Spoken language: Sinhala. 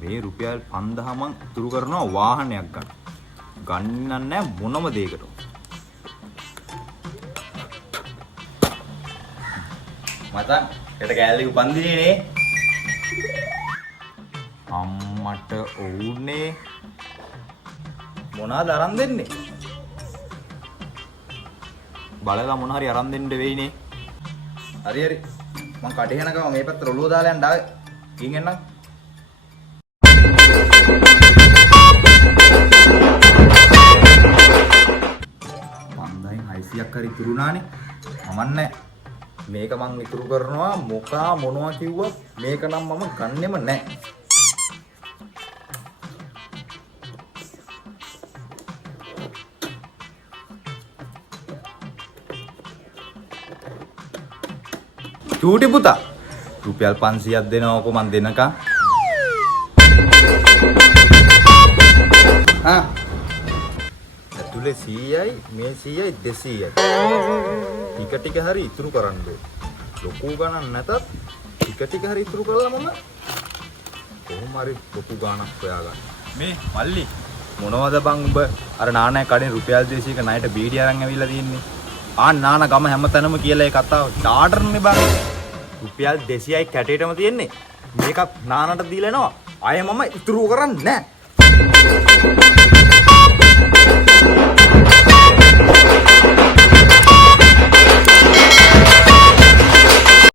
මේ රුපියල් 5000 මං ඉතුරු කරනවා වාහනයක් ගන්න. ගන්න නැහැ මොනම දෙයකට. මචං හෙට කෑල්ලේ උපන්දිනේ නේ. අම්මට ඕනේ මොනවාද අරන් දෙන්නේ? බලලා මොන හරි අරන් දෙන්න වෙයිනේ. හරි හරි. මං කඩේ යනකම මේ පැත්තට ඔළුව දාලා යන්න ආවේ. ගින් එන්නම්. පන්දායින් 600ක් හරි ඉතුරුනානේ. මමන්නේ. මේක මං ඉතුරු කරනවා මොකා මොනවා කිව්වත් මේක නම් මම ගන්නෙම නැහැ. චූටි පුතා රුපියල් 500ක් දෙනවකෝ මන් දෙනකම්. ඇතුලේ 100යි මේ 100යි 200යි. ටික ටික හරි ඉතුරු කරන්න ඕනේ. ලොකු ගණන් නැතත් ටික ටික හරි ඉතුරු කරලා මම කොහොම හරි ලොකු ගණනක් හොයාගන්න. මේ මල්ලි මොනවද බං උඹ අර නානෑ කඩේ රුපියල් 200ක ණයට බීඩි අරන් ඇවිල්ලා තින්නේ. නාන ගම හැමතැනම කියලා ඒ කතාව ඩාටර්නේ බං. රුපියල් 200යි කැටේටම තියෙන්නේ. මේකක් නානට දීලා එනවා. ආයේ මම ඉතුරු කරන්නේ නැහැ.